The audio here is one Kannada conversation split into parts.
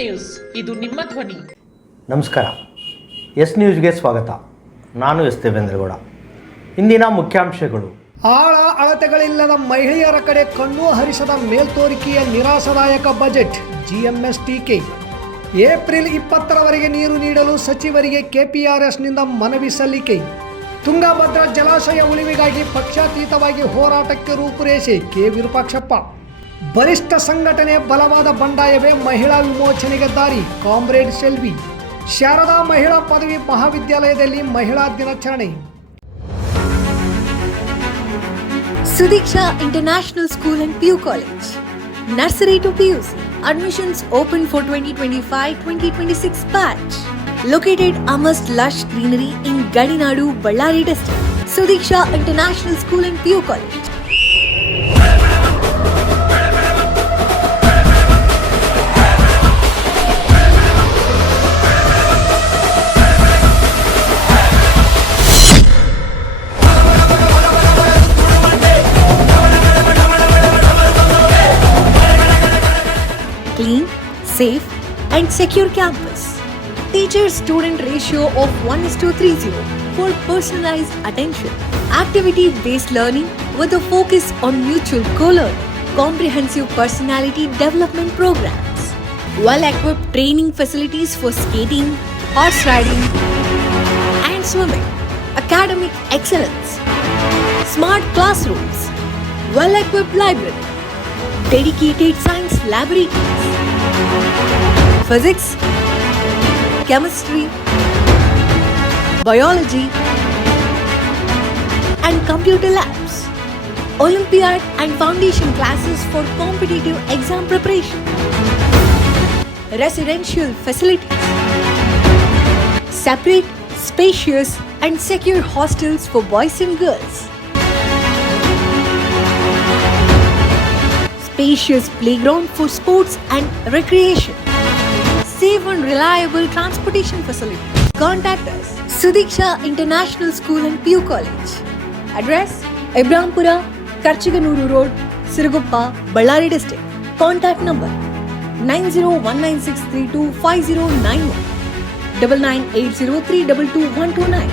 ನ್ಯೂಸ್, ಇದು ನಿಮ್ಮ ಧ್ವನಿ. ನಮಸ್ಕಾರ. ಎಸ್ ನ್ಯೂಸ್ಗೆ ಸ್ವಾಗತ. ನಾನು ಎಸ್ ದೇವೇಂದ್ರಗೌಡ. ಇಂದಿನ ಮುಖ್ಯಾಂಶಗಳು: ಆಳ ಅಳತೆಗಳಿಲ್ಲದ ಮಹಿಳೆಯರ ಕಡೆ ಕಣ್ಣು ಹರಿಸದ ಮೇಲ್ತೋರಿಕೆಯ ನಿರಾಶಾದಾಯಕ ಬಜೆಟ್, ಜಿಎಂಎಸ್ ಟೀಕೆ. ಏಪ್ರಿಲ್ 20ರವರೆಗೆ ನೀರು ನೀಡಲು ಸಚಿವರಿಗೆ ಕೆಪಿಆರ್ಎಸ್ನಿಂದ ಮನವಿ ಸಲ್ಲಿಕೆ. ತುಂಗಭದ್ರಾ ಜಲಾಶಯ ಉಳಿವಿಗಾಗಿ ಪಕ್ಷಾತೀತವಾಗಿ ಹೋರಾಟಕ್ಕೆ ರೂಪುರೇಷೆ, ಕೆ ವಿರೂಪಾಕ್ಷಪ್ಪ. ಬಲಿಷ್ಠ ಸಂಘಟನೆ, ಬಲವಾದ ಬಂಡಾಯವೇ ಮಹಿಳಾ ವಿಮೋಚನೆಗೆ ದಾರಿ, ಕಾಮ್ರೇಡ್ ಸೆಲ್ವಿ. ಶಾರದಾ ಮಹಿಳಾ ಪದವಿ ಮಹಾವಿದ್ಯಾಲಯದಲ್ಲಿ ಮಹಿಳಾ ದಿನಾಚರಣೆ. Sudiksha International School and PU College. Nursery to PUC. Admissions open for 2025-2026 batch. Located amidst lush greenery in Gadinadu, Ballari district. Sudiksha International School and PU College. Clean, safe and secure campus. Teacher-student ratio of 1:30 for personalized attention. Activity-based learning with a focus on mutual co-learning. Comprehensive personality development programs. Well-equipped training facilities for skating, horse riding and swimming. Academic excellence. Smart classrooms. Well-equipped library. Dedicated science laboratories. Physics, chemistry, biology and computer labs. Olympiad and foundation classes for competitive exam preparation. Residential facilities. Separate, spacious and secure hostels for boys and girls. Spacious playground for sports and recreation. Safe and reliable transportation facilities. Contact us. Sudiksha International School and PU College. Address: Ibrahimpura, Karchiganuru Road, Siruguppa, Ballari district. Contact number: 9019632509 9980322129.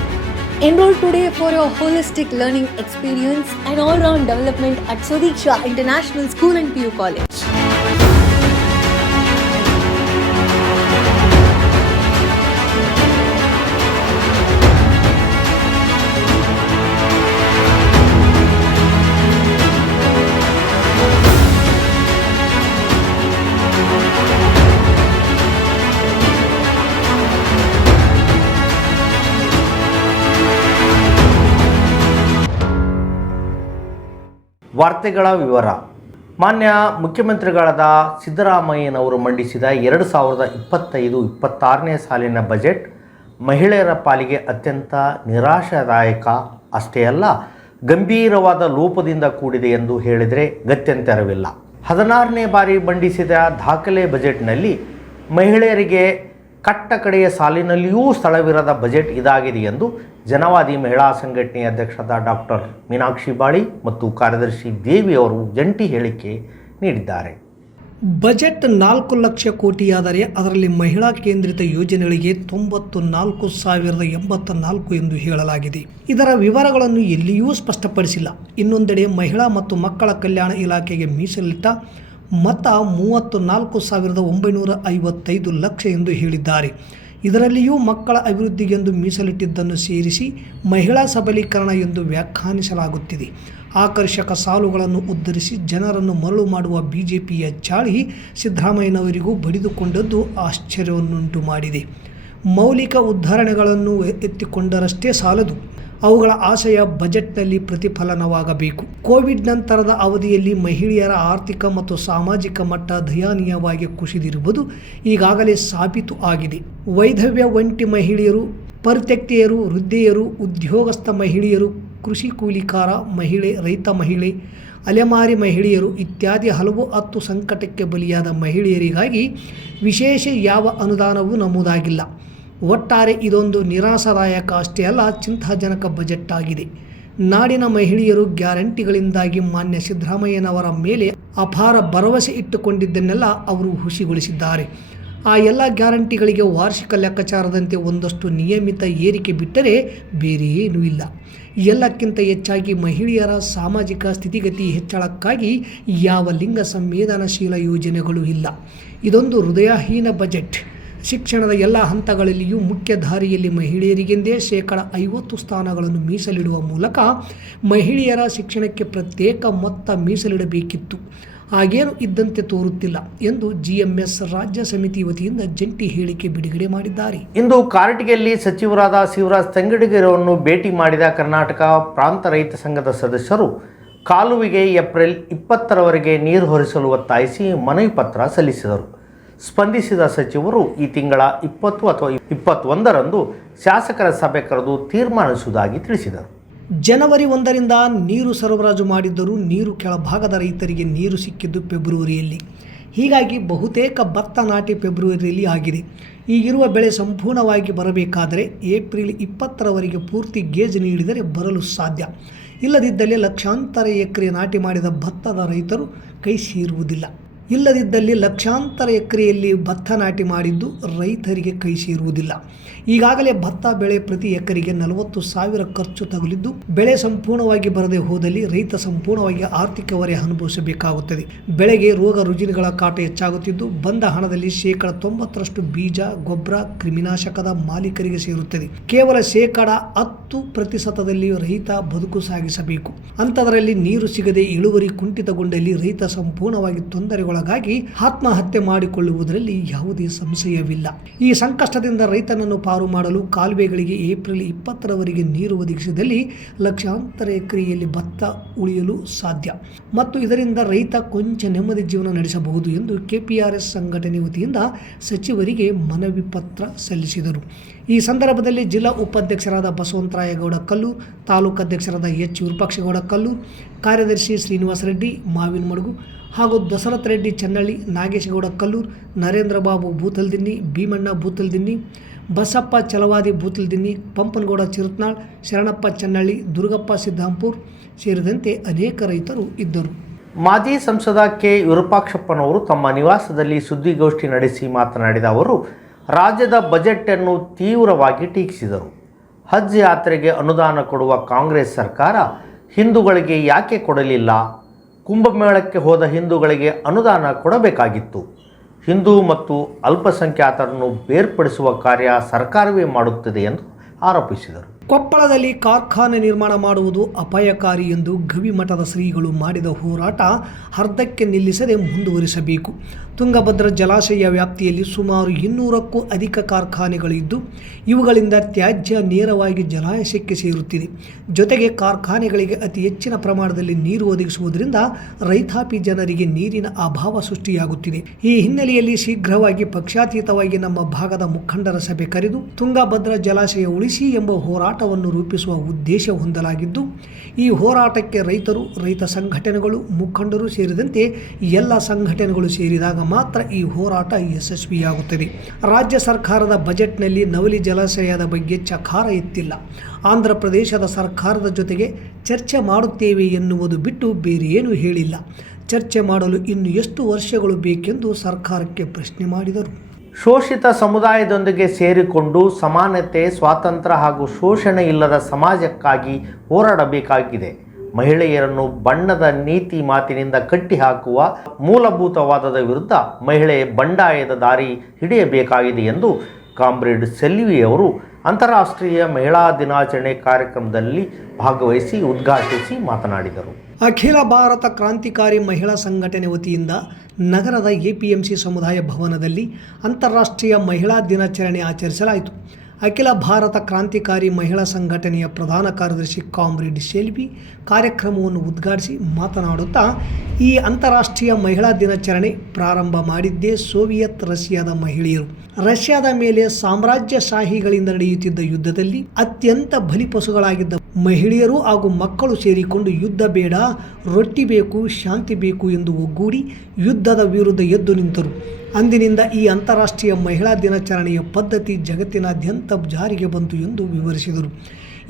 Enroll today for your holistic learning experience and all-round development at Sudiksha International School and PU College. ವಾರ್ತೆಗಳ ವಿವರ. ಮಾನ್ಯ ಮುಖ್ಯಮಂತ್ರಿಗಳಾದ ಸಿದ್ದರಾಮಯ್ಯನವರು ಮಂಡಿಸಿದ 2025-26ನೇ ಸಾಲಿನ ಬಜೆಟ್ ಮಹಿಳೆಯರ ಪಾಲಿಗೆ ಅತ್ಯಂತ ನಿರಾಶಾದಾಯಕ ಅಷ್ಟೇ ಅಲ್ಲ, ಗಂಭೀರವಾದ ಲೋಪದಿಂದ ಕೂಡಿದೆ ಎಂದು ಹೇಳಿದರೆ ಗತ್ಯಂತರವಿಲ್ಲ. 16ನೇ ಬಾರಿ ಮಂಡಿಸಿದ ದಾಖಲೆ ಬಜೆಟ್ನಲ್ಲಿ ಮಹಿಳೆಯರಿಗೆ ಕಟ್ಟ ಕಡೆಯ ಸಾಲಿನಲ್ಲಿಯೂ ಸ್ಥಳವಿರದ ಬಜೆಟ್ ಇದಾಗಿದೆ ಎಂದು ಜನವಾದಿ ಮಹಿಳಾ ಸಂಘಟನೆಯ ಅಧ್ಯಕ್ಷರಾದ ಡಾಕ್ಟರ್ ಮೀನಾಕ್ಷಿ ಬಾಳಿ ಮತ್ತು ಕಾರ್ಯದರ್ಶಿ ದೇವಿ ಅವರು ಜಂಟಿ ಹೇಳಿಕೆ ನೀಡಿದ್ದಾರೆ. ಬಜೆಟ್ 4 ಲಕ್ಷ ಕೋಟಿಯಾದರೆ ಅದರಲ್ಲಿ ಮಹಿಳಾ ಕೇಂದ್ರಿತ ಯೋಜನೆಗಳಿಗೆ 94,084 ಎಂದು ಹೇಳಲಾಗಿದೆ. ಇದರ ವಿವರಗಳನ್ನು ಎಲ್ಲಿಯೂ ಸ್ಪಷ್ಟಪಡಿಸಿಲ್ಲ. ಇನ್ನೊಂದೆಡೆ ಮಹಿಳಾ ಮತ್ತು ಮಕ್ಕಳ ಕಲ್ಯಾಣ ಇಲಾಖೆಗೆ ಮೀಸಲಿಟ್ಟ ಮೊತ್ತ 34,955 ಲಕ್ಷ ಎಂದು ಹೇಳಿದ್ದಾರೆ. ಇದರಲ್ಲಿಯೂ ಮಕ್ಕಳ ಅಭಿವೃದ್ಧಿಗೆಂದು ಮೀಸಲಿಟ್ಟಿದ್ದನ್ನು ಸೇರಿಸಿ ಮಹಿಳಾ ಸಬಲೀಕರಣ ಎಂದು ವ್ಯಾಖ್ಯಾನಿಸಲಾಗುತ್ತಿದೆ. ಆಕರ್ಷಕ ಸಾಲುಗಳನ್ನು ಉದ್ಧರಿಸಿ ಜನರನ್ನು ಮರಳು ಮಾಡುವ ಬಿಜೆಪಿಯ ಚಾಳಿ ಸಿದ್ದರಾಮಯ್ಯನವರಿಗೂ ಬಡಿದುಕೊಂಡದ್ದು ಆಶ್ಚರ್ಯವನ್ನುಂಟು ಮಾಡಿದೆ. ಮೌಲಿಕ ಉದ್ಧರಣೆಗಳನ್ನು ಎತ್ತಿಕೊಂಡರಷ್ಟೇ ಸಾಲದು, ಅವುಗಳ ಆಶಯ ಬಜೆಟ್ನಲ್ಲಿ ಪ್ರತಿಫಲನವಾಗಬೇಕು. ಕೋವಿಡ್ ನಂತರದ ಅವಧಿಯಲ್ಲಿ ಮಹಿಳೆಯರ ಆರ್ಥಿಕ ಮತ್ತು ಸಾಮಾಜಿಕ ಮಟ್ಟ ದಯನೀಯವಾಗಿ ಕುಸಿದಿರುವುದು ಈಗಾಗಲೇ ಸಾಬೀತು ಆಗಿದೆ. ವೈಧವ್ಯ ಒಂಟಿ ಮಹಿಳೆಯರು, ಪರಿತ್ಯಕ್ತೆಯರು, ವೃದ್ಧೆಯರು, ಉದ್ಯೋಗಸ್ಥ ಮಹಿಳೆಯರು, ಕೃಷಿ ಕೂಲಿಕಾರ ಮಹಿಳೆ, ರೈತ ಮಹಿಳೆ, ಅಲೆಮಾರಿ ಮಹಿಳೆಯರು ಇತ್ಯಾದಿ ಹಲವು ಸಂಕಟಕ್ಕೆ ಬಲಿಯಾದ ಮಹಿಳೆಯರಿಗಾಗಿ ವಿಶೇಷ ಯಾವ ಅನುದಾನವೂ ನಮೂದಾಗಿಲ್ಲ. ಒಟ್ಟಾರೆ ಇದೊಂದು ನಿರಾಶಾದಾಯಕ ಅಷ್ಟೇ ಅಲ್ಲ, ಚಿಂತಾಜನಕ ಬಜೆಟ್ ಆಗಿದೆ. ನಾಡಿನ ಮಹಿಳೆಯರು ಗ್ಯಾರಂಟಿಗಳಿಂದಾಗಿ ಮಾನ್ಯ ಸಿದ್ದರಾಮಯ್ಯನವರ ಮೇಲೆ ಅಪಾರ ಭರವಸೆ ಇಟ್ಟುಕೊಂಡಿದ್ದನ್ನೆಲ್ಲ ಅವರು ಹುಸಿಗೊಳಿಸಿದ್ದಾರೆ. ಆ ಎಲ್ಲ ಗ್ಯಾರಂಟಿಗಳಿಗೆ ವಾರ್ಷಿಕ ಲೆಕ್ಕಾಚಾರದಂತೆ ಒಂದಷ್ಟು ನಿಯಮಿತ ಏರಿಕೆ ಬಿಟ್ಟರೆ ಬೇರೆ ಏನೂ ಇಲ್ಲ. ಎಲ್ಲಕ್ಕಿಂತ ಹೆಚ್ಚಾಗಿ ಮಹಿಳೆಯರ ಸಾಮಾಜಿಕ ಸ್ಥಿತಿಗತಿ ಹೆಚ್ಚಳಕ್ಕಾಗಿ ಯಾವ ಲಿಂಗ ಸಂವೇದನಶೀಲ ಯೋಜನೆಗಳು ಇಲ್ಲ. ಇದೊಂದು ಹೃದಯಹೀನ ಬಜೆಟ್. ಶಿಕ್ಷಣದ ಎಲ್ಲ ಹಂತಗಳಲ್ಲಿಯೂ ಮುಖ್ಯ ದಾರಿಯಲ್ಲಿ ಮಹಿಳೆಯರಿಗೆಂದೇ 50% ಸ್ಥಾನಗಳನ್ನು ಮೀಸಲಿಡುವ ಮೂಲಕ ಮಹಿಳೆಯರ ಶಿಕ್ಷಣಕ್ಕೆ ಪ್ರತ್ಯೇಕ ಮೊತ್ತ ಮೀಸಲಿಡಬೇಕಿತ್ತು. ಹಾಗೇನು ಇದ್ದಂತೆ ತೋರುತ್ತಿಲ್ಲ ಎಂದು GMS ರಾಜ್ಯ ಸಮಿತಿ ವತಿಯಿಂದ ಜಂಟಿ ಹೇಳಿಕೆ ಬಿಡುಗಡೆ ಮಾಡಿದ್ದಾರೆ. ಇಂದು ಕಾರಟಗಿಯಲ್ಲಿ ಸಚಿವರಾದ ಶಿವರಾಜ್ ತಂಗಡಗಿರವನ್ನು ಭೇಟಿ ಮಾಡಿದ ಕರ್ನಾಟಕ ಪ್ರಾಂತ ರೈತ ಸಂಘದ ಸದಸ್ಯರು ಕಾಲುವೆಗೆ ಏಪ್ರಿಲ್ 20ರವರೆಗೆ ನೀರು ಹರಿಸಲು ಒತ್ತಾಯಿಸಿ ಮನವಿ ಪತ್ರ ಸಲ್ಲಿಸಿದರು. ಸ್ಪಂದಿಸಿದ ಸಚಿವರು ಈ ತಿಂಗಳ 20 ಅಥವಾ 21ರಂದು ಶಾಸಕರ ಸಭೆ ಕರೆದು ತೀರ್ಮಾನಿಸುವುದಾಗಿ ತಿಳಿಸಿದರು. ಜನವರಿ 1ರಿಂದ ನೀರು ಸರಬರಾಜು ಮಾಡಿದ್ದರೂ ನೀರು ಕೆಳಭಾಗದ ರೈತರಿಗೆ ನೀರು ಸಿಕ್ಕಿದ್ದು ಫೆಬ್ರವರಿಯಲ್ಲಿ. ಹೀಗಾಗಿ ಬಹುತೇಕ ಭತ್ತ ನಾಟಿ ಫೆಬ್ರವರಿಯಲ್ಲಿ ಆಗಿದೆ. ಈಗಿರುವ ಬೆಳೆ ಸಂಪೂರ್ಣವಾಗಿ ಬರಬೇಕಾದರೆ ಏಪ್ರಿಲ್ 20ರವರೆಗೆ ಪೂರ್ತಿ ಗೇಜ್ ನೀಡಿದರೆ ಬರಲು ಸಾಧ್ಯ. ಇಲ್ಲದಿದ್ದಲ್ಲಿ ಲಕ್ಷಾಂತರ ಎಕರೆ ನಾಟಿ ಮಾಡಿದ ಭತ್ತದ ರೈತರು ಕೈ ಸೇರುವುದಿಲ್ಲ. ಇಲ್ಲದಿದ್ದಲ್ಲಿ ಲಕ್ಷಾಂತರ ಎಕರೆಯಲ್ಲಿ ಭತ್ತ ನಾಟಿ ಮಾಡಿದ್ದು ರೈತರಿಗೆ ಕೈ ಸೇರುವುದಿಲ್ಲ. ಈಗಾಗಲೇ ಭತ್ತ ಬೆಳೆ ಪ್ರತಿ ಎಕರೆಗೆ 40,000 ಖರ್ಚು ತಗುಲಿದ್ದು, ಬೆಳೆ ಸಂಪೂರ್ಣವಾಗಿ ಬರದೆ ಹೋದಲ್ಲಿ ರೈತ ಸಂಪೂರ್ಣವಾಗಿ ಆರ್ಥಿಕ ಹೊರೆ ಅನುಭವಿಸಬೇಕಾಗುತ್ತದೆ. ಬೆಳೆಗೆ ರೋಗ ರುಜಿನಗಳ ಕಾಟ ಹೆಚ್ಚಾಗುತ್ತಿದ್ದು, ಬಂದ ಹಣದಲ್ಲಿ 90% ಬೀಜ, ಗೊಬ್ಬರ, ಕ್ರಿಮಿನಾಶಕದ ಮಾಲೀಕರಿಗೆ ಸೇರುತ್ತದೆ. ಕೇವಲ 10% ರೈತ ಬದುಕು ಸಾಗಿಸಬೇಕು. ಅಂಥದರಲ್ಲಿ ನೀರು ಸಿಗದೆ ಇಳುವರಿ ಕುಂಠಿತಗೊಂಡಲ್ಲಿ ರೈತ ಸಂಪೂರ್ಣವಾಗಿ ತೊಂದರೆಗೊಳಗಾಗಿ ಆತ್ಮಹತ್ಯೆ ಮಾಡಿಕೊಳ್ಳುವುದರಲ್ಲಿ ಯಾವುದೇ ಸಂಶಯವಿಲ್ಲ. ಈ ಸಂಕಷ್ಟದಿಂದ ರೈತನನ್ನು ಪಾರು ಮಾಡಲು ಕಾಲುವೆಗಳಿಗೆ ಏಪ್ರಿಲ್ 20ರವರೆಗೆ ನೀರು ಒದಗಿಸಿದಲ್ಲಿ ಲಕ್ಷಾಂತರ ಎಕರೆಯಲ್ಲಿ ಭತ್ತ ಉಳಿಯಲು ಸಾಧ್ಯ ಮತ್ತು ಇದರಿಂದ ರೈತ ಕೊಂಚ ನೆಮ್ಮದಿ ಜೀವನ ನಡೆಸಬಹುದು ಎಂದು KPRS ಸಂಘಟನೆ ವತಿಯಿಂದ ಸಚಿವರಿಗೆ ಮನವಿ ಪತ್ರ ಸಲ್ಲಿಸಿದರು. ಈ ಸಂದರ್ಭದಲ್ಲಿ ಜಿಲ್ಲಾ ಉಪಾಧ್ಯಕ್ಷರಾದ ಬಸವಂತರಾಯಗೌಡ ಕಲ್ಲೂರ್, ತಾಲೂಕು ಅಧ್ಯಕ್ಷರಾದ H. ವಿರೂಪಾಕ್ಷಗೌಡ ಕಲ್ಲೂರ್, ಕಾರ್ಯದರ್ಶಿ ಶ್ರೀನಿವಾಸ ರೆಡ್ಡಿ ಮಾವಿನಮಡುಗು ಹಾಗೂ ದಶರಥ ರೆಡ್ಡಿ ಚನ್ನಳ್ಳಿ, ನಾಗೇಶಗೌಡ ಕಲ್ಲೂರ್, ನರೇಂದ್ರ ಬಾಬು ಬೂತಲ್ದಿನ್ನಿ, ಭೀಮಣ್ಣ ಬೂತಲ್ದಿನ್ನಿ, ಬಸಪ್ಪ ಚಲವಾದಿ ಬೂತಲ್ದಿನ್ನಿ, ಪಂಪನಗೌಡ ಚಿರುತ್ನಾಳ್, ಶರಣಪ್ಪ ಚನ್ನಳ್ಳಿ, ದುರ್ಗಪ್ಪ ಸಿದ್ದಾಂಪುರ್ ಸೇರಿದಂತೆ ಅನೇಕ ರೈತರು ಇದ್ದರು. ಮಾಜಿ ಸಂಸದ K. ವಿರೂಪಾಕ್ಷಪ್ಪನವರು ತಮ್ಮ ನಿವಾಸದಲ್ಲಿ ಸುದ್ದಿಗೋಷ್ಠಿ ನಡೆಸಿ ಮಾತನಾಡಿದ ಅವರು ರಾಜ್ಯದ ಬಜೆಟ್ ಅನ್ನು ತೀವ್ರವಾಗಿ ಟೀಕಿಸಿದರು. ಹಜ್ ಯಾತ್ರೆಗೆ ಅನುದಾನ ಕೊಡುವ ಕಾಂಗ್ರೆಸ್ ಸರ್ಕಾರ ಹಿಂದೂಗಳಿಗೆ ಯಾಕೆ ಕೊಡಲಿಲ್ಲ? ಕುಂಭಮೇಳಕ್ಕೆ ಹೋದ ಹಿಂದೂಗಳಿಗೆ ಅನುದಾನ ಕೊಡಬೇಕಾಗಿತ್ತು. ಹಿಂದೂ ಮತ್ತು ಅಲ್ಪಸಂಖ್ಯಾತರನ್ನು ಬೇರ್ಪಡಿಸುವ ಕಾರ್ಯ ಸರ್ಕಾರವೇ ಮಾಡುತ್ತದೆ ಎಂದು ಆರೋಪಿಸಿದರು. ಕೊಪ್ಪಳದಲ್ಲಿ ಕಾರ್ಖಾನೆ ನಿರ್ಮಾಣ ಮಾಡುವುದು ಅಪಾಯಕಾರಿ ಎಂದು ಗವಿಮಠದ ಶ್ರೀಗಳು ಮಾಡಿದ ಹೋರಾಟ ಅರ್ಧಕ್ಕೆ ನಿಲ್ಲಿಸದೆ ಮುಂದುವರಿಸಬೇಕು. ತುಂಗಭದ್ರಾ ಜಲಾಶಯ ವ್ಯಾಪ್ತಿಯಲ್ಲಿ ಸುಮಾರು 200ಕ್ಕೂ ಅಧಿಕ ಕಾರ್ಖಾನೆಗಳಿದ್ದು ಇವುಗಳಿಂದ ತ್ಯಾಜ್ಯ ನೇರವಾಗಿ ಜಲಾಶಯಕ್ಕೆ ಸೇರುತ್ತಿದೆ. ಜೊತೆಗೆ ಕಾರ್ಖಾನೆಗಳಿಗೆ ಅತಿ ಹೆಚ್ಚಿನ ಪ್ರಮಾಣದಲ್ಲಿ ನೀರು ಒದಗಿಸುವುದರಿಂದ ರೈತಾಪಿ ಜನರಿಗೆ ನೀರಿನ ಅಭಾವ ಸೃಷ್ಟಿಯಾಗುತ್ತಿದೆ. ಈ ಹಿನ್ನೆಲೆಯಲ್ಲಿ ಶೀಘ್ರವಾಗಿ ಪಕ್ಷಾತೀತವಾಗಿ ನಮ್ಮ ಭಾಗದ ಮುಖಂಡರ ಸಭೆ ಕರೆದು ತುಂಗಭದ್ರಾ ಜಲಾಶಯ ಉಳಿಸಿ ಎಂಬ ಹೋರಾಟವನ್ನು ರೂಪಿಸುವ ಉದ್ದೇಶ ಹೊಂದಲಾಗಿದ್ದು, ಈ ಹೋರಾಟಕ್ಕೆ ರೈತರು, ರೈತ ಸಂಘಟನೆಗಳು, ಮುಖಂಡರು ಸೇರಿದಂತೆ ಎಲ್ಲ ಸಂಘಟನೆಗಳು ಸೇರಿದಾಗ ಮಾತ್ರ ಈ ಹೋರಾಟ ಯಶಸ್ವಿಯಾಗುತ್ತದೆ. ರಾಜ್ಯ ಸರ್ಕಾರದ ಬಜೆಟ್ನಲ್ಲಿ ನವಲಿ ಜಲಾಶಯದ ಬಗ್ಗೆ ಚಕಾರ ಎತ್ತಿಲ್ಲ. ಆಂಧ್ರ ಪ್ರದೇಶದ ಸರ್ಕಾರದ ಜೊತೆಗೆ ಚರ್ಚೆ ಮಾಡುತ್ತೇವೆ ಎನ್ನುವುದು ಬಿಟ್ಟು ಬೇರೆ ಏನೂ ಹೇಳಿಲ್ಲ. ಚರ್ಚೆ ಮಾಡಲು ಇನ್ನು ಎಷ್ಟು ವರ್ಷಗಳು ಬೇಕೆಂದು ಸರ್ಕಾರಕ್ಕೆ ಪ್ರಶ್ನೆ ಮಾಡಿದರು. ಶೋಷಿತ ಸಮುದಾಯದೊಂದಿಗೆ ಸೇರಿಕೊಂಡು ಸಮಾನತೆ, ಸ್ವಾತಂತ್ರ್ಯ ಹಾಗೂ ಶೋಷಣೆ ಇಲ್ಲದ ಸಮಾಜಕ್ಕಾಗಿ ಹೋರಾಡಬೇಕಾಗಿದೆ. ಮಹಿಳೆಯರನ್ನು ಬಣ್ಣದ ನೀತಿ ಮಾತಿನಿಂದ ಕಟ್ಟಿಹಾಕುವ ಮೂಲಭೂತವಾದದ ವಿರುದ್ಧ ಮಹಿಳೆ ಬಂಡಾಯದ ದಾರಿ ಹಿಡಿಯಬೇಕಾಗಿದೆ ಎಂದು ಕಾಮ್ರೇಡ್ ಸೆಲ್ವಿಯವರು ಅಂತಾರಾಷ್ಟ್ರೀಯ ಮಹಿಳಾ ದಿನಾಚರಣೆ ಕಾರ್ಯಕ್ರಮದಲ್ಲಿ ಭಾಗವಹಿಸಿ ಉದ್ಘಾಟಿಸಿ ಮಾತನಾಡಿದರು. ಅಖಿಲ ಭಾರತ ಕ್ರಾಂತಿಕಾರಿ ಮಹಿಳಾ ಸಂಘಟನೆ ವತಿಯಿಂದ ನಗರದ APMC ಸಮುದಾಯ ಭವನದಲ್ಲಿ ಅಂತಾರಾಷ್ಟ್ರೀಯ ಮಹಿಳಾ ದಿನಾಚರಣೆ ಆಚರಿಸಲಾಯಿತು. ಅಖಿಲ ಭಾರತ ಕ್ರಾಂತಿಕಾರಿ ಮಹಿಳಾ ಸಂಘಟನೆಯ ಪ್ರಧಾನ ಕಾರ್ಯದರ್ಶಿ ಕಾಮ್ರೇಡ್ ಸೆಲ್ವಿ ಕಾರ್ಯಕ್ರಮವನ್ನು ಉದ್ಘಾಟಿಸಿ ಮಾತನಾಡುತ್ತಾ, ಈ ಅಂತಾರಾಷ್ಟ್ರೀಯ ಮಹಿಳಾ ದಿನಾಚರಣೆ ಪ್ರಾರಂಭ ಮಾಡಿದ್ದೇ ಸೋವಿಯತ್ ರಷ್ಯಾದ ಮಹಿಳೆಯರು. ರಷ್ಯಾದ ಮೇಲೆ ಸಾಮ್ರಾಜ್ಯಶಾಹಿಗಳಿಂದ ನಡೆಯುತ್ತಿದ್ದ ಯುದ್ಧದಲ್ಲಿ ಅತ್ಯಂತ ಬಲಿಪಶುಗಳಾಗಿದ್ದ ಮಹಿಳೆಯರು ಹಾಗೂ ಮಕ್ಕಳು ಸೇರಿಕೊಂಡು ಯುದ್ಧ ಬೇಡ, ರೊಟ್ಟಿ ಬೇಕು, ಶಾಂತಿ ಬೇಕು ಎಂದು ಒಗ್ಗೂಡಿ ಯುದ್ಧದ ವಿರುದ್ಧ ಎದ್ದು ನಿಂತರು. ಅಂದಿನಿಂದ ಈ ಅಂತಾರಾಷ್ಟ್ರೀಯ ಮಹಿಳಾ ದಿನಾಚರಣೆಯ ಪದ್ಧತಿ ಜಗತ್ತಿನಾದ್ಯಂತ ಜಾರಿಗೆ ಬಂತು ಎಂದು ವಿವರಿಸಿದರು.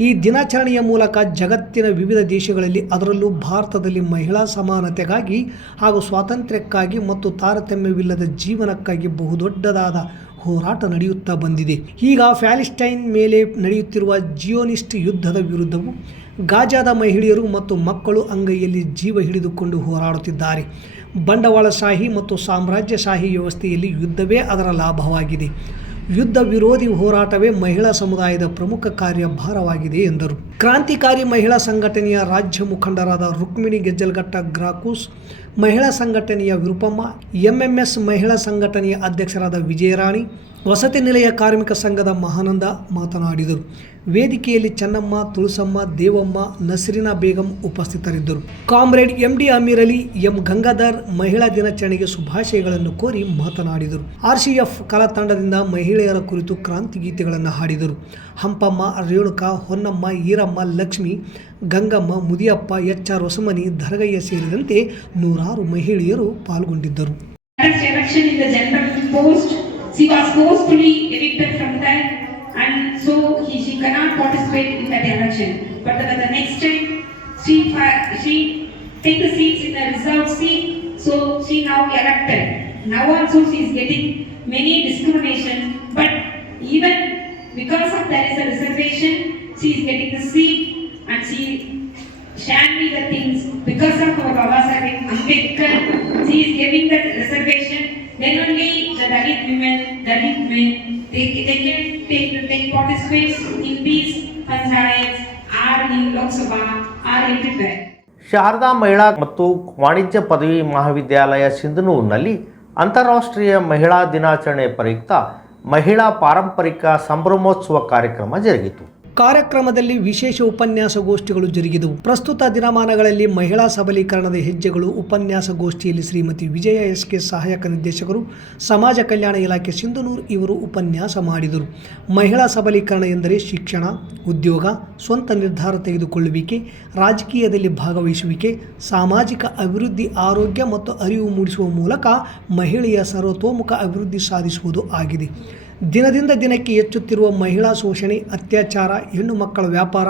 ಈ ದಿನಾಚರಣೆಯ ಮೂಲಕ ಜಗತ್ತಿನ ವಿವಿಧ ದೇಶಗಳಲ್ಲಿ ಅದರಲ್ಲೂ ಭಾರತದಲ್ಲಿ ಮಹಿಳಾ ಸಮಾನತೆಗಾಗಿ ಹಾಗೂ ಸ್ವಾತಂತ್ರ್ಯಕ್ಕಾಗಿ ಮತ್ತು ತಾರತಮ್ಯವಿಲ್ಲದ ಜೀವನಕ್ಕಾಗಿ ಬಹುದೊಡ್ಡದಾದ ಹೋರಾಟ ನಡೆಯುತ್ತಾ ಬಂದಿದೆ. ಈಗ ಪ್ಯಾಲೆಸ್ಟೈನ್ ಮೇಲೆ ನಡೆಯುತ್ತಿರುವ ಜಿಯೋನಿಸ್ಟ್ ಯುದ್ಧದ ವಿರುದ್ಧವೂ ಗಾಜಾದ ಮಹಿಳೆಯರು ಮತ್ತು ಮಕ್ಕಳು ಅಂಗೈಯಲ್ಲಿ ಜೀವ ಹಿಡಿದುಕೊಂಡು ಹೋರಾಡುತ್ತಿದ್ದಾರೆ. ಬಂಡವಾಳಶಾಹಿ ಮತ್ತು ಸಾಮ್ರಾಜ್ಯಶಾಹಿ ವ್ಯವಸ್ಥೆಯಲ್ಲಿ ಯುದ್ಧವೇ ಅದರ ಲಾಭವಾಗಿದೆ. ಯುದ್ಧ ವಿರೋಧಿ ಹೋರಾಟವೇ ಮಹಿಳಾ ಸಮುದಾಯದ ಪ್ರಮುಖ ಕಾರ್ಯಭಾರವಾಗಿದೆ ಎಂದರು. ಕ್ರಾಂತಿಕಾರಿ ಮಹಿಳಾ ಸಂಘಟನೆಯ ರಾಜ್ಯ ಮುಖಂಡರಾದ ರುಕ್ಮಿಣಿ ಗೆಜ್ಜಲ್ಘಟ್ಟ ಗ್ರಾಕೂಸ್, ಮಹಿಳಾ ಸಂಘಟನೆಯ ವಿರುಪಮ್ಮ, MMS ಮಹಿಳಾ ಸಂಘಟನೆಯ ಅಧ್ಯಕ್ಷರಾದ ವಿಜಯರಾಣಿ, ವಸತಿ ನಿಲಯ ಕಾರ್ಮಿಕ ಸಂಘದ ಮಹಾನಂದ ಮಾತನಾಡಿದರು. ವೇದಿಕೆಯಲ್ಲಿ ಚೆನ್ನಮ್ಮ, ತುಳಸಮ್ಮ, ದೇವಮ್ಮ, ನಸರಿನಾ ಬೇಗಂ ಉಪಸ್ಥಿತರಿದ್ದರು. Comrade MD Amir Ali, M Gangadhar ಮಹಿಳಾ ದಿನಾಚರಣೆಗೆ ಶುಭಾಶಯಗಳನ್ನು ಕೋರಿ ಮಾತನಾಡಿದರು. RCF ಕಲಾ ತಂಡದಿಂದ ಮಹಿಳೆಯರ ಕುರಿತು ಕ್ರಾಂತಿ ಗೀತೆಗಳನ್ನು ಹಾಡಿದರು. ಹಂಪಮ್ಮ, ರೇಣುಕಾ, ಹೊನ್ನಮ್ಮ, ಈರಮ್ಮ, ಲಕ್ಷ್ಮಿ, ಗಂಗಮ್ಮ, ಮುದಿಯಪ್ಪ, HR ಹೊಸಮನಿ, ಧರಗಯ್ಯ ಸೇರಿದಂತೆ ನೂರಾರು ಮಹಿಳೆಯರು ಪಾಲ್ಗೊಂಡಿದ್ದರು. She was forcefully evicted from that, and so she cannot participate in that election. But the next time she take the seats in the reserved seat, so she now elected. Now also she is getting many discrimination, but even because of there is a reservation, she is getting the seat, and she shared me the things because of our Baba Sahib Ambedkar. She is giving that reservation. Then only the Dalit women, Dalit men, they can take participate in these panchayats or in Lok Sabha or everywhere. Sharada ಮಹಿಳಾ ಮತ್ತು ವಾಣಿಜ್ಯ ಪದವಿ ಮಹಾವಿದ್ಯಾಲಯ ಸಿಂಧನೂರಿನಲ್ಲಿ ಅಂತಾರಾಷ್ಟ್ರೀಯ ಮಹಿಳಾ ದಿನಾಚರಣೆ ಪ್ರಯುಕ್ತ ಮಹಿಳಾ ಪಾರಂಪರಿಕ ಸಂಭ್ರಮೋತ್ಸವ ಕಾರ್ಯಕ್ರಮ ಜರುಗಿತು. ಕಾರ್ಯಕ್ರಮದಲ್ಲಿ ವಿಶೇಷ ಉಪನ್ಯಾಸಗೋಷ್ಠಿಗಳು ಜರುಗಿದವು. ಪ್ರಸ್ತುತ ದಿನಮಾನಗಳಲ್ಲಿ ಮಹಿಳಾ ಸಬಲೀಕರಣದ ಹೆಜ್ಜೆಗಳು ಉಪನ್ಯಾಸಗೋಷ್ಠಿಯಲ್ಲಿ ಶ್ರೀಮತಿ ವಿಜಯ SK ಸಹಾಯಕ ನಿರ್ದೇಶಕರು, ಸಮಾಜ ಕಲ್ಯಾಣ ಇಲಾಖೆ ಸಿಂಧನೂರು ಇವರು ಉಪನ್ಯಾಸ ಮಾಡಿದರು. ಮಹಿಳಾ ಸಬಲೀಕರಣ ಎಂದರೆ ಶಿಕ್ಷಣ, ಉದ್ಯೋಗ, ಸ್ವಂತ ನಿರ್ಧಾರ ತೆಗೆದುಕೊಳ್ಳುವಿಕೆ, ರಾಜಕೀಯದಲ್ಲಿ ಭಾಗವಹಿಸುವಿಕೆ, ಸಾಮಾಜಿಕ ಅಭಿವೃದ್ಧಿ, ಆರೋಗ್ಯ ಮತ್ತು ಅರಿವು ಮೂಡಿಸುವ ಮೂಲಕ ಮಹಿಳೆಯ ಸರ್ವತೋಮುಖ ಅಭಿವೃದ್ಧಿ ಸಾಧಿಸುವುದು ಆಗಿದೆ. ದಿನದಿಂದ ದಿನಕ್ಕೆ ಹೆಚ್ಚುತ್ತಿರುವ ಮಹಿಳಾ ಶೋಷಣೆ, ಅತ್ಯಾಚಾರ, ಹೆಣ್ಣು ಮಕ್ಕಳ ವ್ಯಾಪಾರ,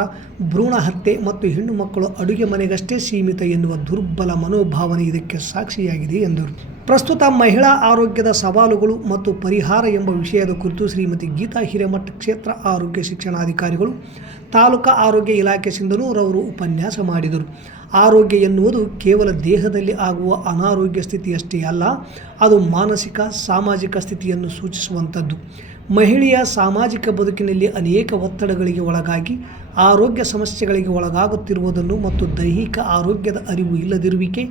ಭ್ರೂಣ ಹತ್ಯೆ ಮತ್ತು ಹೆಣ್ಣು ಮಕ್ಕಳು ಅಡುಗೆ ಮನೆಗಷ್ಟೇ ಸೀಮಿತ ಎನ್ನುವ ದುರ್ಬಲ ಮನೋಭಾವನೆ ಇದಕ್ಕೆ ಸಾಕ್ಷಿಯಾಗಿದೆ ಎಂದರು. ಪ್ರಸ್ತುತ ಮಹಿಳಾ ಆರೋಗ್ಯದ ಸವಾಲುಗಳು ಮತ್ತು ಪರಿಹಾರ ಎಂಬ ವಿಷಯದ ಕುರಿತು ಶ್ರೀಮತಿ ಗೀತಾ ಹಿರೇಮಠ ಕ್ಷೇತ್ರ ಆರೋಗ್ಯ ಶಿಕ್ಷಣಾಧಿಕಾರಿಗಳು, ತಾಲೂಕಾ ಆರೋಗ್ಯ ಇಲಾಖೆ ಸಿಂಧನೂರವರು ಉಪನ್ಯಾಸ ಮಾಡಿದರು. ಆರೋಗ್ಯ ಎನ್ನುವುದು ಕೇವಲ ದೇಹದಲ್ಲಿ ಆಗುವ ಅನಾರೋಗ್ಯ ಸ್ಥಿತಿಯಷ್ಟೇ ಅಲ್ಲ, ಅದು ಮಾನಸಿಕ, ಸಾಮಾಜಿಕ ಸ್ಥಿತಿಯನ್ನು ಸೂಚಿಸುವಂಥದ್ದು. ಮಹಿಳೆಯ ಸಾಮಾಜಿಕ ಬದುಕಿನಲ್ಲಿ ಅನೇಕ ಒತ್ತಡಗಳಿಗೆ ಒಳಗಾಗಿ ಆರೋಗ್ಯ ಸಮಸ್ಯೆಗಳಿಗೆ ಒಳಗಾಗುತ್ತಿರುವುದನ್ನು ಮತ್ತು ದೈಹಿಕ ಆರೋಗ್ಯದ ಅರಿವು ಇಲ್ಲದಿರುವಿಕೆ,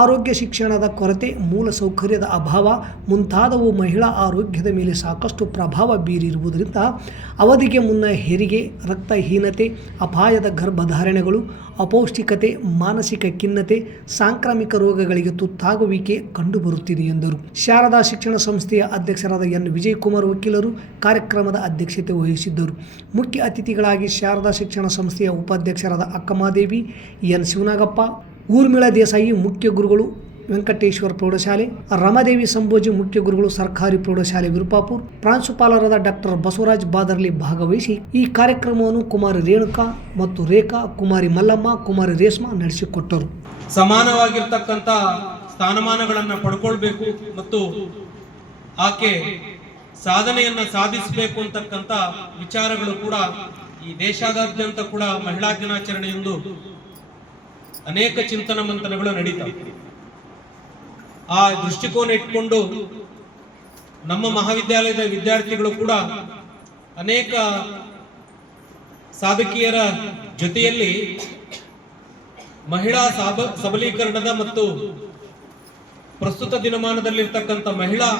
ಆರೋಗ್ಯ ಶಿಕ್ಷಣದ ಕೊರತೆ, ಮೂಲಸೌಕರ್ಯದ ಅಭಾವ ಮುಂತಾದವು ಮಹಿಳಾ ಆರೋಗ್ಯದ ಮೇಲೆ ಸಾಕಷ್ಟು ಪ್ರಭಾವ ಬೀರಿರುವುದರಿಂದ ಅವಧಿಗೆ ಮುನ್ನ ಹೆರಿಗೆ, ರಕ್ತಹೀನತೆ, ಅಪಾಯದ ಗರ್ಭಧಾರಣೆಗಳು, ಅಪೌಷ್ಟಿಕತೆ, ಮಾನಸಿಕ ಖಿನ್ನತೆ, ಸಾಂಕ್ರಾಮಿಕ ರೋಗಗಳಿಗೆ ತುತ್ತಾಗುವಿಕೆ ಕಂಡುಬರುತ್ತಿದೆ ಎಂದರು. ಶಾರದಾ ಶಿಕ್ಷಣ ಸಂಸ್ಥೆಯ ಅಧ್ಯಕ್ಷರಾದ N ವಿಜಯಕುಮಾರ್ ವಕೀಲರು ಕಾರ್ಯಕ್ರಮದ ಅಧ್ಯಕ್ಷತೆ ವಹಿಸಿದ್ದರು. ಮುಖ್ಯ ಅತಿಥಿಗಳಾಗಿ ಶಾರದಾ ಶಿಕ್ಷಣ ಸಂಸ್ಥೆಯ ಉಪಾಧ್ಯಕ್ಷರಾದ ಅಕ್ಕಮಾದೇವಿ, N ಶಿವನಾಗಪ್ಪ, ಊರ್ಮಿಳಾ ದೇಸಾಯಿ ಮುಖ್ಯ ಗುರುಗಳು, ವೆಂಕಟೇಶ್ವರ ಪ್ರೌಢಶಾಲೆ, ರಮಾದೇವಿ ಸಂಬೋಜಿ ಮುಖ್ಯ ಗುರುಗಳು, ಸರ್ಕಾರಿ ಪ್ರೌಢಶಾಲೆ ವಿರುಪಾಪುರ್, ಪ್ರಾಂಶುಪಾಲರಾದ ಡಾಕ್ಟರ್ ಬಸವರಾಜ್ ಬಾದರ್ಲಿ ಭಾಗವಹಿಸಿ ಈ ಕಾರ್ಯಕ್ರಮವನ್ನು ಕುಮಾರಿ ರೇಣುಕಾ ಮತ್ತು ರೇಖಾ, ಕುಮಾರಿ ಮಲ್ಲಮ್ಮ, ಕುಮಾರಿ ರೇಷ್ಮಾ ನಡೆಸಿಕೊಟ್ಟರು. ಸಮಾನವಾಗಿರ್ತಕ್ಕಂಥ ಸ್ಥಾನಮಾನಗಳನ್ನು ಪಡ್ಕೊಳ್ಬೇಕು ಮತ್ತು ಆಕೆ ಸಾಧನೆಯನ್ನ ಸಾಧಿಸಬೇಕು ಅಂತಕ್ಕಂಥ ವಿಚಾರಗಳು ಕೂಡ ಈ ದೇಶಾದ್ಯಂತ ಕೂಡ ಮಹಿಳಾ ದಿನಾಚರಣೆಯೆಂದು ಅನೇಕ ಚಿಂತನ ಮಂಥನಗಳು ನಡೀತವೆ. ಆ ದೃಷ್ಟಿಕೋನ ಇಟ್ಕೊಂಡು ನಮ್ಮ ಮಹಾವಿದ್ಯಾಲಯದ ವಿದ್ಯಾರ್ಥಿಗಳು ಕೂಡ ಅನೇಕ ಸಾಧಕಿಯರ ಜೊತೆಯಲ್ಲಿ ಮಹಿಳಾ ಸಬಲೀಕರಣದ ಮತ್ತು ಪ್ರಸ್ತುತ ದಿನಮಾನದಲ್ಲಿರ್ತಕ್ಕಂಥ ಮಹಿಳಾ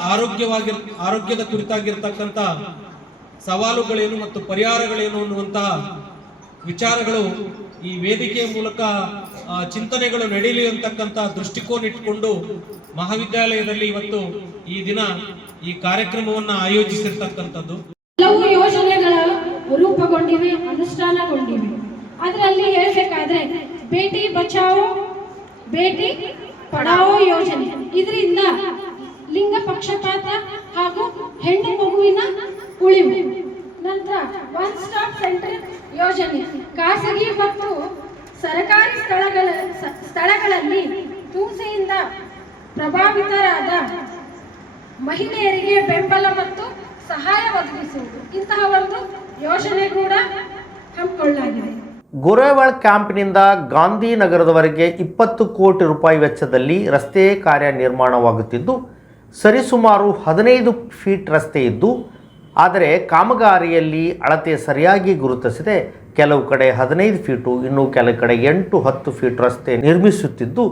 ಆರೋಗ್ಯದ ಕುರಿತಾಗಿರ್ತಕ್ಕಂಥ ಸವಾಲುಗಳೇನು ಮತ್ತು ಪರಿಹಾರಗಳೇನು ಅನ್ನುವಂತಹ ವಿಚಾರಗಳು ಈ ವೇದಿಕೆಯ ಮೂಲಕ ಚಿಂತನೆಗಳು ನಡೆಯಲಿ ಅಂತಕ್ಕಂಥ ದೃಷ್ಟಿಕೋನ ಇಟ್ಟುಕೊಂಡು ಮಹಾವಿದ್ಯಾಲಯದಲ್ಲಿ ಇವತ್ತು ಈ ದಿನ ಈ ಕಾರ್ಯಕ್ರಮವನ್ನ ಆಯೋಜಿಸಿರ್ತಕ್ಕಂಥದ್ದು. ಕೆಲವು ಯೋಜನೆಗಳು ರೂಪುಗೊಂಡಿವೆ, ಅನುಷ್ಠಾನಗೊಂಡಿವೆ. ಅದರಲ್ಲಿ ಹೇಳಬೇಕಾದ್ರೆ ಬೇಟಿ ಬಚಾವೋ ಬೇಟಿ ಪಡಾವೋ ಯೋಜನೆ, ಇದರಿಂದ ಲಿಂಗ ಪಕ್ಷಪಾತ ಹಾಗೂ ಹೆಣ್ಣು ಮಗುವಿನ ಉಳಿವು. ನಂತರ ಒನ್ ಸ್ಟಾಪ್ ಸೆಂಟರ್ ಯೋಜನೆ ಖಾಸಗಿ ಮತ್ತು ಸರ್ಕಾರಿ ಸ್ಥಳಗಳಲ್ಲಿ ಹಿಂಸೆಯಿಂದ ಪ್ರಭಾವಿತರಾದ ಮಹಿಳೆಯರಿಗೆ ಬೆಂಬಲ ಮತ್ತು ಸಹಾಯ ಒದಗಿಸುವುದು ಇಂತಹ ಒಂದು ಯೋಜನೆ ಕೂಡ ಹಮ್ಮಿಕೊಳ್ಳಲಾಗಿದೆ. ಗೊರೇವಾಳ ಕ್ಯಾಂಪ್ನಿಂದ ಗಾಂಧಿನಗರದವರೆಗೆ 20 ಕೋಟಿ ರೂಪಾಯಿ ವೆಚ್ಚದಲ್ಲಿ ರಸ್ತೆ ಕಾರ್ಯ ನಿರ್ಮಾಣವಾಗುತ್ತಿದ್ದು ಸರಿಸುಮಾರು 15 ಫೀಟ್ ರಸ್ತೆ ಇದ್ದು, ಆದರೆ ಕಾಮಗಾರಿಯಲ್ಲಿ ಅಳತೆ ಸರಿಯಾಗಿ ಗುರುತಿಸದೆ ಕೆಲವು ಕಡೆ 15 ಫೀಟು, ಇನ್ನು ಕೆಲವು ಕಡೆ 8-10 ಫೀಟ್ ರಸ್ತೆ ನಿರ್ಮಿಸುತ್ತಿದ್ದು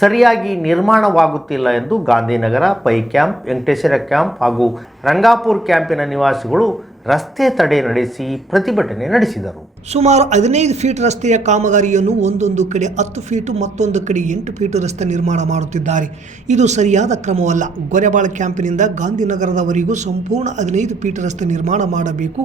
ಸರಿಯಾಗಿ ನಿರ್ಮಾಣವಾಗುತ್ತಿಲ್ಲ ಎಂದು ಗಾಂಧಿನಗರ, ಪೈ ಕ್ಯಾಂಪ್, ವೆಂಕಟೇಶ್ವರ ಕ್ಯಾಂಪ್ ಹಾಗೂ ರಂಗಾಪುರ ಕ್ಯಾಂಪಿನ ನಿವಾಸಿಗಳು ರಸ್ತೆ ತಡೆ ನಡೆಸಿ ಪ್ರತಿಭಟನೆ ನಡೆಸಿದರು. ಸುಮಾರು 15 ಫೀಟ್ ರಸ್ತೆಯ ಕಾಮಗಾರಿಯನ್ನು ಒಂದೊಂದು ಕಡೆ 10 ಫೀಟು ಮತ್ತೊಂದು ಕಡೆ 8 ಫೀಟು ರಸ್ತೆ ನಿರ್ಮಾಣ ಮಾಡುತ್ತಿದ್ದಾರೆ. ಇದು ಸರಿಯಾದ ಕ್ರಮವಲ್ಲ. ಗೊರೇವಾಳ ಕ್ಯಾಂಪಿನಿಂದ ಗಾಂಧಿನಗರದವರೆಗೂ ಸಂಪೂರ್ಣ 15 ಫೀಟ್ ರಸ್ತೆ ನಿರ್ಮಾಣ ಮಾಡಬೇಕು.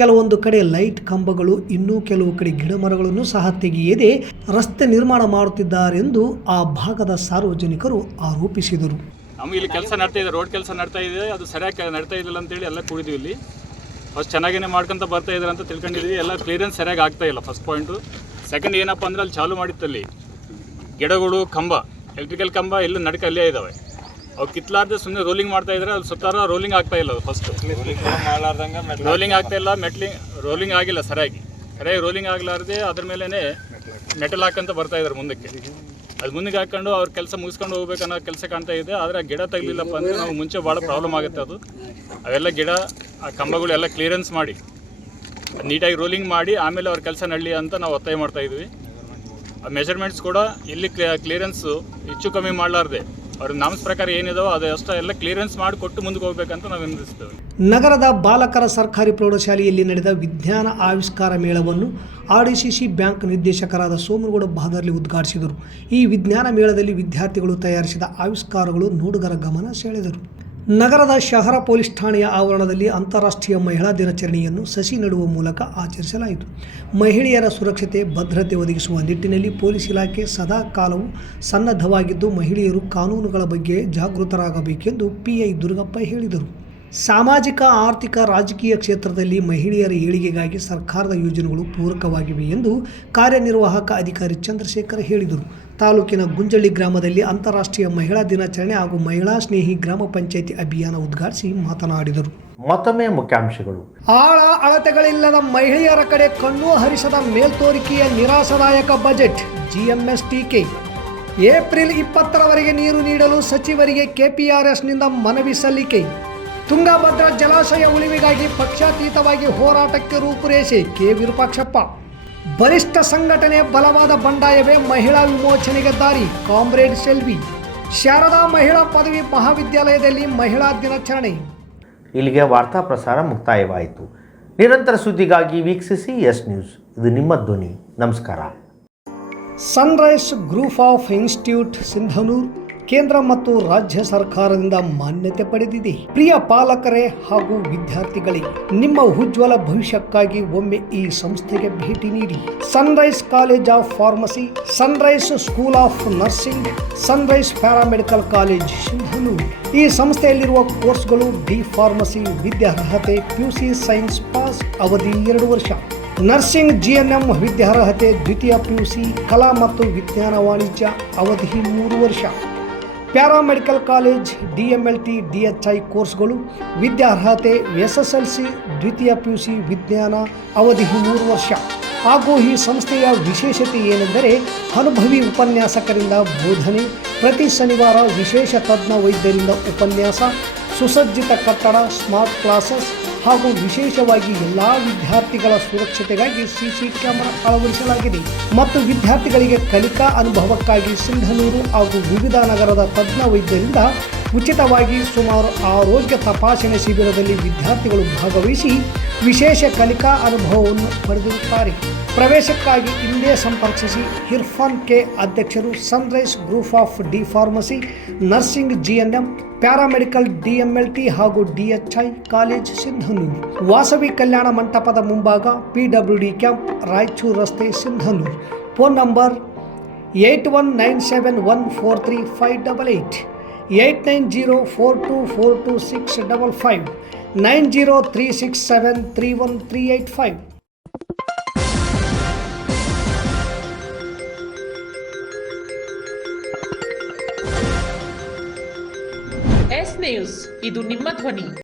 ಕೆಲವೊಂದು ಕಡೆ ಲೈಟ್ ಕಂಬಗಳು, ಇನ್ನೂ ಕೆಲವು ಕಡೆ ಗಿಡ ಮರಗಳನ್ನು ಸಹ ತೆಗೆಯದೆ ರಸ್ತೆ ನಿರ್ಮಾಣ ಮಾಡುತ್ತಿದ್ದಾರೆಂದು ಆ ಭಾಗದ ಸಾರ್ವಜನಿಕರು ಆರೋಪಿಸಿದರು. ನಮಗೆ ಇಲ್ಲಿ ಕೆಲಸ ನಡ್ತಾ ಇದೆ, ರೋಡ್ ಕೆಲಸ ನಡ್ತಾ ಇದೆ, ಅದು ಸರಿಯಾಗಿ ನಡ್ತಾ ಇದ್ದಿಲ್ಲ ಅಂತೇಳಿ ಎಲ್ಲ ಕೂಡಿದ್ವಿ. ಇಲ್ಲಿ ಫಸ್ಟ್ ಚೆನ್ನಾಗೇ ಮಾಡ್ಕೊಂತ ಬರ್ತಾ ಇದ್ದಾರೆ ಅಂತ ತಿಳ್ಕೊಂಡಿದ್ವಿ. ಎಲ್ಲ ಕ್ಲಿಯರೆನ್ಸ್ ಸರಿಯಾಗಿ ಆಗ್ತಾ ಇಲ್ಲ, ಫಸ್ಟ್ ಪಾಯಿಂಟು. ಸೆಕೆಂಡ್ ಏನಪ್ಪ ಅಂದ್ರೆ ಅಲ್ಲಿ ಚಾಲು ಮಾಡಿತ್ತಲ್ಲಿ ಗಿಡಗಳು, ಕಂಬ, ಎಲೆಕ್ಟ್ರಿಕಲ್ ಕಂಬ ಎಲ್ಲ ನಡ್ಕ ಅಲ್ಲೇ ಇದ್ದಾವೆ. ಅವು ಕಿತ್ಲಾರ್ದೆ ಸುಮ್ಮನೆ ರೋಲಿಂಗ್ ಮಾಡ್ತಾ ಇದ್ದಾರೆ. ಅಲ್ಲಿ ಸುತ್ತಾರ ರೋಲಿಂಗ್ ಆಗ್ತಾ ಇಲ್ಲ. ಅದು ಫಸ್ಟ್ ರೋಲಿಂಗ್ ಆಗ್ತಾ ಇಲ್ಲ, ರೋಲಿಂಗ್ ಆಗಿಲ್ಲ ಸರಿಯಾಗಿ ರೋಲಿಂಗ್ ಆಗಲಾರ್ದೆ ಅದ್ರ ಮೇಲೇ ಮೆಟಲ್ ಹಾಕಂತ ಬರ್ತಾ ಇದ್ದಾರೆ ಮುಂದಕ್ಕೆ. ಅದು ಮುಂದಕ್ಕೆ ಹಾಕೊಂಡು ಅವ್ರ ಕೆಲಸ ಮುಗಿಸ್ಕೊಂಡು ಹೋಗ್ಬೇಕನ್ನೋ ಕೆಲಸ ಕಾಣ್ತಾ ಇದೆ. ಆದರೆ ಗಿಡ ತಗಲಿಲ್ಲಪ್ಪ ಅಂದರೆ ನಾವು ಮುಂಚೆ ಭಾಳ ಪ್ರಾಬ್ಲಮ್ ಆಗುತ್ತೆ. ಅದು ಅವೆಲ್ಲ ಗಿಡ, ಆ ಕಂಬಗಳು ಎಲ್ಲ ಕ್ಲಿಯರೆನ್ಸ್ ಮಾಡಿ ನೀಟಾಗಿ ರೋಲಿಂಗ್ ಮಾಡಿ ಆಮೇಲೆ ಅವ್ರ ಕೆಲಸ ನಡಲಿ ಅಂತ ನಾವು ಒತ್ತಾಯ ಮಾಡ್ತಾ ಇದ್ವಿ. ಆ ಮೆಜರ್ಮೆಂಟ್ಸ್ ಕೂಡ ಇಲ್ಲಿ ಕ್ಲಿಯರೆನ್ಸು ಹೆಚ್ಚು ಕಮ್ಮಿ ಮಾಡಲಾರ್ದೆ ಅವ್ರ ನಾಮ್ಸ್ ಪ್ರಕಾರ ಏನಿದಾವೋ ಅದು ಅಷ್ಟೇ ಎಲ್ಲ ಕ್ಲಿಯರೆನ್ಸ್ ಮಾಡಿ ಕೊಟ್ಟು ಮುಂದಕ್ಕೆ ಹೋಗ್ಬೇಕಂತ ನಾವು ವಿನಂತಿಸ್ತೇವೆ. ನಗರದ ಬಾಲಕರ ಸರ್ಕಾರಿ ಪ್ರೌಢಶಾಲೆಯಲ್ಲಿ ನಡೆದ ವಿಜ್ಞಾನ ಆವಿಷ್ಕಾರ ಮೇಳವನ್ನು RDCC ಬ್ಯಾಂಕ್ ನಿರ್ದೇಶಕರಾದ ಸೋಮನಗೌಡ ಬಹದ್ದರ್ಲಿ ಉದ್ಘಾಟಿಸಿದರು. ಈ ವಿಜ್ಞಾನ ಮೇಳದಲ್ಲಿ ವಿದ್ಯಾರ್ಥಿಗಳು ತಯಾರಿಸಿದ ಆವಿಷ್ಕಾರಗಳು ನೋಡುಗರ ಗಮನ ಸೆಳೆದರು. ನಗರದ ಶಹರ ಪೊಲೀಸ್ ಠಾಣೆಯ ಆವರಣದಲ್ಲಿ ಅಂತಾರಾಷ್ಟ್ರೀಯ ಮಹಿಳಾ ದಿನಾಚರಣೆಯನ್ನು ಸಸಿ ನೆಡುವ ಮೂಲಕ ಆಚರಿಸಲಾಯಿತು. ಮಹಿಳೆಯರ ಸುರಕ್ಷತೆ, ಭದ್ರತೆ ಒದಗಿಸುವ ನಿಟ್ಟಿನಲ್ಲಿ ಪೊಲೀಸ್ ಇಲಾಖೆ ಸದಾ ಕಾಲವೂ ಸನ್ನದ್ಧವಾಗಿದ್ದು ಮಹಿಳೆಯರು ಕಾನೂನುಗಳ ಬಗ್ಗೆ ಜಾಗೃತರಾಗಬೇಕೆಂದು PI ದುರ್ಗಪ್ಪ ಹೇಳಿದರು. ಸಾಮಾಜಿಕ, ಆರ್ಥಿಕ, ರಾಜಕೀಯ ಕ್ಷೇತ್ರದಲ್ಲಿ ಮಹಿಳೆಯರ ಏಳಿಗೆಗಾಗಿ ಸರ್ಕಾರದ ಯೋಜನೆಗಳು ಪೂರಕವಾಗಿವೆ ಎಂದು ಕಾರ್ಯನಿರ್ವಾಹಕ ಅಧಿಕಾರಿ ಚಂದ್ರಶೇಖರ್ ಹೇಳಿದರು. ತಾಲೂಕಿನ ಗುಂಜಳ್ಳಿ ಗ್ರಾಮದಲ್ಲಿ ಅಂತಾರಾಷ್ಟ್ರೀಯ ಮಹಿಳಾ ದಿನಾಚರಣೆ ಹಾಗೂ ಮಹಿಳಾ ಸ್ನೇಹಿ ಗ್ರಾಮ ಪಂಚಾಯಿತಿ ಅಭಿಯಾನ ಉದ್ಘಾಟಿಸಿ ಮಾತನಾಡಿದರು. ಮತ್ತೊಮ್ಮೆ ಮುಖ್ಯಾಂಶಗಳು. ಆಳ ಅಳತೆಗಳಿಲ್ಲದ ಮಹಿಳೆಯರ ಕಡೆ ಕಣ್ಣು ಹರಿಸದ ಮೇಲ್ತೋರಿಕೆಯ ನಿರಾಶಾದಾಯಕ ಬಜೆಟ್. GMS ಟೀಕೆ. ಏಪ್ರಿಲ್ 20ರವರೆಗೆ ನೀರು ನೀಡಲು ಸಚಿವರಿಗೆ KPRSನಿಂದ ಮನವಿ ಸಲ್ಲಿಕೆ. ತುಂಗಭದ್ರಾ ಜಲಾಶಯ ಉಳಿವಿಗಾಗಿ ಪಕ್ಷಾತೀತವಾಗಿ ಹೋರಾಟಕ್ಕೆ ರೂಪುರೇಷೆ. K. ವಿರೂಪಾಕ್ಷಪ್ಪ. ಬಲಿಷ್ಠ ಸಂಘಟನೆ, ಬಲವಾದ ಬಂಡಾಯವೇ ಮಹಿಳಾ ವಿಮೋಚನೆಗೆ ದಾರಿ. ಕಾಮ್ರೇಡ್ ಸೆಲ್ವಿ. ಶಾರದಾ ಮಹಿಳಾ ಪದವಿ ಮಹಾವಿದ್ಯಾಲಯದಲ್ಲಿ ಮಹಿಳಾ ದಿನಾಚರಣೆ. ಇಲ್ಲಿಗೆ ವಾರ್ತಾ ಪ್ರಸಾರ ಮುಕ್ತಾಯವಾಯಿತು. ನಿರಂತರ ಸುದ್ದಿಗಾಗಿ ವೀಕ್ಷಿಸಿ ಎಸ್ ನ್ಯೂಸ್. ಇದು ನಿಮ್ಮ ಧ್ವನಿ. ನಮಸ್ಕಾರ. Sunrise Group of institute Sindhanur ಕೇಂದ್ರ ಮತ್ತು ರಾಜ್ಯ ಸರ್ಕಾರದಿಂದ ಮಾನ್ಯತೆ ಪಡೆದಿದೆ. ಪ್ರಿಯ ಪಾಲಕರೇ ಹಾಗೂ ವಿದ್ಯಾರ್ಥಿಗಳೇ, ನಿಮ್ಮ ಉಜ್ವಲ ಭವಿಷ್ಯಕ್ಕಾಗಿ ಒಮ್ಮೆ ಈ ಸಂಸ್ಥೆಗೆ ಭೇಟಿ ನೀಡಿ. Sunrise college of pharmacy, Sunrise school of nursing, Sunrise paramedical college Sindhanur. ಈ ಸಂಸ್ಥೆಯಲ್ಲಿರುವ ಕೋರ್ಸ್ಗಳು: ಡಿ ಫಾರ್ಮಸಿ ವಿದ್ಯಾರ್ಹತೆ PUC ಸೈನ್ಸ್ ಪಾಸ್, ಅವಧಿ 2 ವರ್ಷ. ನರ್ಸಿಂಗ್ GNM ವಿದ್ಯಾರ್ಹತೆ ದ್ವಿತೀಯ PUC, ಕಲಾ ಮತ್ತು ವಿಜ್ಞಾನ ವಾಣಿಜ್ಯ, ಅವಧಿ 3 ವರ್ಷ. ಪ್ಯಾರಾಮೆಡಿಕಲ್ ಕಾಲೇಜ್ DMLT DHI ಕೋರ್ಸ್ಗಳು ವಿದ್ಯಾರ್ಹತೆ SSLC ದ್ವಿತೀಯ PUC ವಿಜ್ಞಾನ, ಅವಧಿ 3 ವರ್ಷ. ಹಾಗೂ ಈ ಸಂಸ್ಥೆಯ ವಿಶೇಷತೆ ಏನೆಂದರೆ ಅನುಭವಿ ಉಪನ್ಯಾಸಕರಿಂದ ಬೋಧನೆ, ಪ್ರತಿ ಶನಿವಾರ ವಿಶೇಷ ತಜ್ಞ ವೈದ್ಯರಿಂದ ಉಪನ್ಯಾಸ, ಸುಸಜ್ಜಿತ ಕಟ್ಟಡ, ಸ್ಮಾರ್ಟ್ ಕ್ಲಾಸಸ್ ಹಾಗೂ ವಿಶೇಷವಾಗಿ ಎಲ್ಲ ವಿದ್ಯಾರ್ಥಿಗಳ ಸುರಕ್ಷತೆಗಾಗಿ CC ಕ್ಯಾಮೆರಾ ಅಳವಡಿಸಲಾಗಿದೆ. ಮತ್ತು ವಿದ್ಯಾರ್ಥಿಗಳಿಗೆ ಕಲಿಕಾ ಅನುಭವಕ್ಕಾಗಿ ಸಿಂಧನೂರು ಹಾಗೂ ವಿವಿಧ ನಗರದ ತಜ್ಞ ವೈದ್ಯರಿಂದ ಉಚಿತವಾಗಿ ಸುಮಾರು ಆರೋಗ್ಯ ತಪಾಸಣೆ ಶಿಬಿರದಲ್ಲಿ ವಿದ್ಯಾರ್ಥಿಗಳು ಭಾಗವಹಿಸಿ ವಿಶೇಷ ಕಲಿಕಾ ಅನುಭವವನ್ನು ಪಡೆದಿರುತ್ತಾರೆ. ಪ್ರವೇಶಕ್ಕಾಗಿ ಹಿಂದೆ ಸಂಪರ್ಕಿಸಿ. ಇರ್ಫಾನ್ K, ಅಧ್ಯಕ್ಷರು, Sunrise Group of D Pharmacy, nursing GNM, paramedical DMLT ಹಾಗೂ DHI ಕಾಲೇಜ್ ಸಿಂಧನೂರು. ವಾಸವಿ ಕಲ್ಯಾಣ ಮಂಟಪದ ಮುಂಭಾಗ, PWD ಕ್ಯಾಂಪ್, ರಾಯಚೂರು ರಸ್ತೆ, Sindhanur. Phone number 8197143588. 8904242655 9036731385. S news, ಇದು ನಿಮ್ಮ ಧ್ವನಿ.